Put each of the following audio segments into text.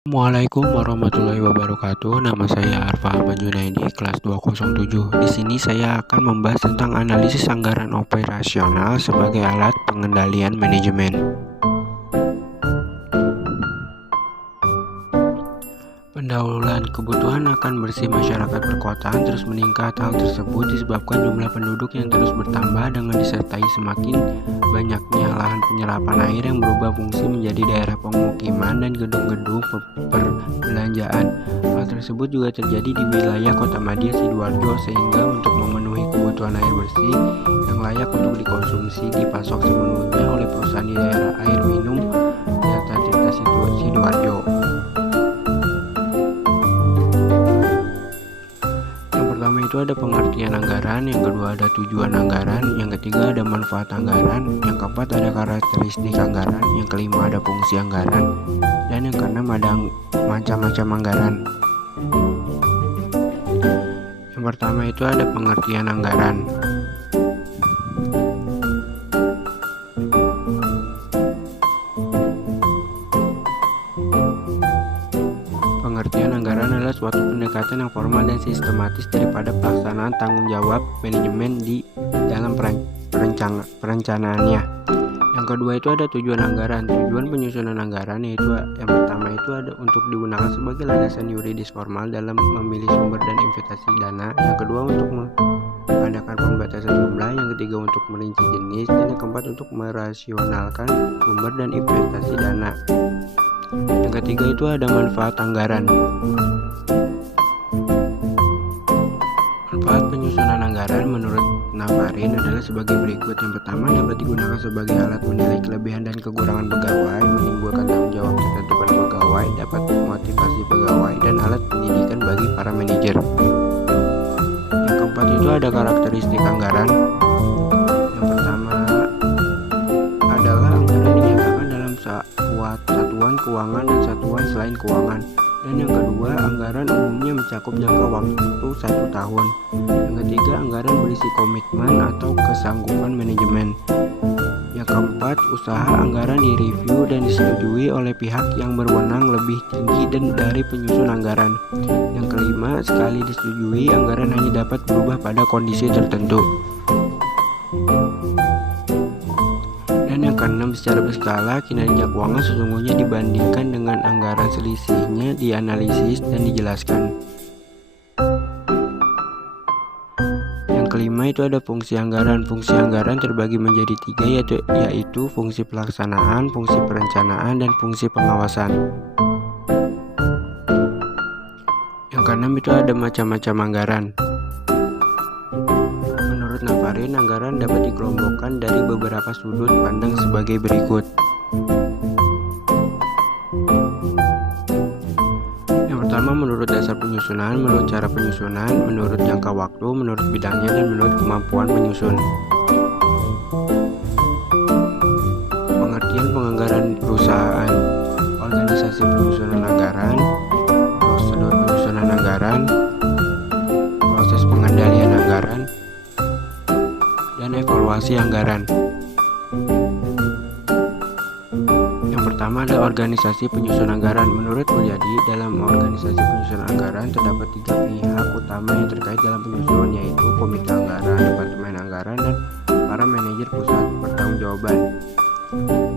Assalamualaikum warahmatullahi wabarakatuh. Nama saya Arfa Ahmad Junaidi, kelas 207. Di sini saya akan membahas tentang analisis anggaran operasional sebagai alat pengendalian manajemen. Pendahuluan kebutuhan akan bersih masyarakat perkotaan terus meningkat. Hal tersebut disebabkan jumlah penduduk yang terus bertambah dengan disertai semakin banyaknya lahan penyerapan air yang berubah fungsi menjadi daerah pemukiman dan gedung-gedung perbelanjaan. Hal tersebut juga terjadi di wilayah Kota Madya Sidoarjo, sehingga untuk memenuhi kebutuhan air bersih yang layak untuk dikonsumsi dipasok sepenuhnya oleh perusahaan di daerah air minum Delta Tirta Sidoarjo. Pertama itu ada pengertian anggaran, yang kedua ada tujuan anggaran, yang ketiga ada manfaat anggaran, yang keempat ada karakteristik anggaran, yang kelima ada fungsi anggaran, dan yang keenam ada macam-macam anggaran. Yang pertama itu ada pengertian anggaran. Pengertian anggaran adalah suatu pendekatan yang formal dan sistematis daripada pelaksanaan tanggung jawab manajemen di dalam perencanaannya. Yang kedua itu ada tujuan anggaran. Tujuan penyusunan anggaran yaitu yang pertama itu ada untuk digunakan sebagai landasan yuridis formal dalam memilih sumber dan investasi dana. Yang kedua untuk mengadakan pembatasan jumlah. Yang ketiga untuk merinci jenis, dan yang keempat untuk merasionalkan sumber dan investasi dana. Yang ketiga itu ada manfaat anggaran. Manfaat penyusunan anggaran menurut Navarin adalah sebagai berikut. Yang pertama, dapat digunakan sebagai alat menilai kelebihan dan kekurangan pegawai, menimbulkan tanggung jawab tertentu pada pegawai, dapat memotivasi pegawai, dan alat pendidikan bagi para manajer. Yang keempat itu ada karakteristik anggaran. Yang pertama adalah anggaran dinyatakan dalam satuan keuangan dan satuan selain keuangan. Dan yang kedua, anggaran umumnya mencakup jangka waktu 1 tahun. Yang ketiga, anggaran berisi komitmen atau kesanggupan manajemen. Yang keempat, usaha anggaran direview dan disetujui oleh pihak yang berwenang lebih tinggi dan dari penyusun anggaran. Yang kelima, sekali disetujui, anggaran hanya dapat berubah pada kondisi tertentu. Dan yang keenam, secara berskala, kinerja keuangan sesungguhnya dibandingkan dengan anggaran, selisihnya dianalisis dan dijelaskan. Yang kelima itu ada fungsi anggaran. Fungsi anggaran terbagi menjadi 3, yaitu fungsi pelaksanaan, fungsi perencanaan, dan fungsi pengawasan. Yang keenam itu ada macam-macam anggaran. Navarin, anggaran dapat dikelompokkan dari beberapa sudut pandang sebagai berikut. Yang pertama, menurut dasar penyusunan, menurut cara penyusunan, menurut jangka waktu, menurut bidangnya, dan menurut kemampuan penyusun. Pengertian penganggaran perusahaan, organisasi penyusunan anggaran, prosedur penyusunan anggaran, proses pengendalian anggaran, dan evaluasi anggaran. Yang pertama ada organisasi penyusun anggaran. Menurut Mulyadi, dalam organisasi penyusun anggaran terdapat 3 pihak utama yang terkait dalam penyusunan, yaitu komite anggaran, departemen anggaran, dan para manajer pusat pertanggungjawaban,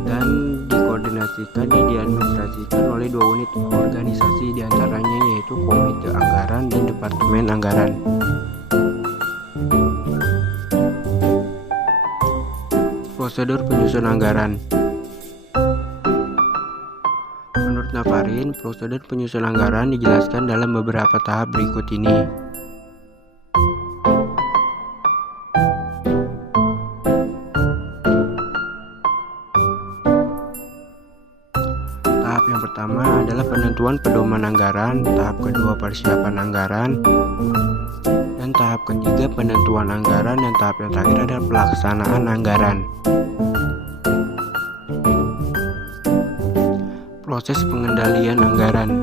dan dikoordinasikan dan diadministrasikan oleh 2 unit organisasi, diantaranya yaitu komite anggaran dan departemen anggaran. Prosedur penyusun anggaran. Menurut Navarin, prosedur penyusun anggaran dijelaskan dalam beberapa tahap berikut ini. Tahap yang pertama adalah penentuan pedoman anggaran, tahap kedua persiapan anggaran, dan tahap ketiga penentuan anggaran, dan tahap yang terakhir adalah pelaksanaan anggaran. Proses pengendalian anggaran.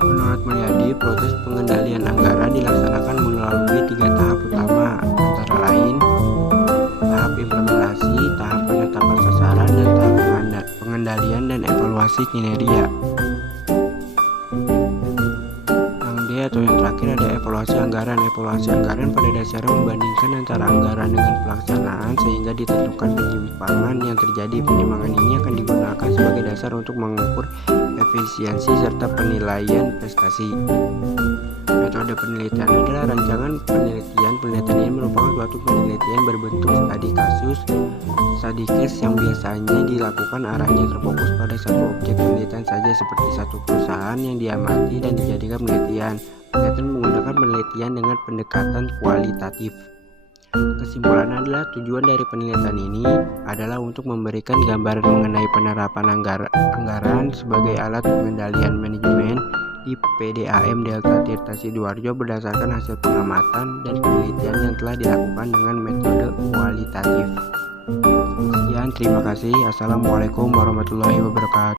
Menurut Mulyadi, proses pengendalian anggaran dilaksanakan melalui 3 tahap utama, antara lain tahap implementasi, tahap penetapan sasaran, dan tahap pengendalian dan evaluasi kinerja. Yang D atau yang terakhir ada evaluasi anggaran. Evaluasi anggaran pada dasarnya membandingkan antara anggaran dengan pelaksanaan sehingga ditentukan penyimpangan yang terjadi. Penyimpangan ini akan digunakan sebagai dasar untuk mengukur efisiensi serta penilaian prestasi. Metode penelitian adalah rancangan penelitian. Penelitian ini merupakan suatu penelitian berbentuk study case yang biasanya dilakukan arahnya terfokus pada satu objek penelitian saja seperti satu perusahaan yang diamati dan dijadikan penelitian. Penelitian menggunakan penelitian dengan pendekatan kualitatif. Kesimpulan adalah tujuan dari penelitian ini adalah untuk memberikan gambaran mengenai penerapan anggaran sebagai alat pengendalian manajemen di PDAM Delta Tirta Sidoarjo berdasarkan hasil pengamatan dan penelitian yang telah dilakukan dengan metode kualitatif. Sekian, terima kasih. Assalamualaikum warahmatullahi wabarakatuh.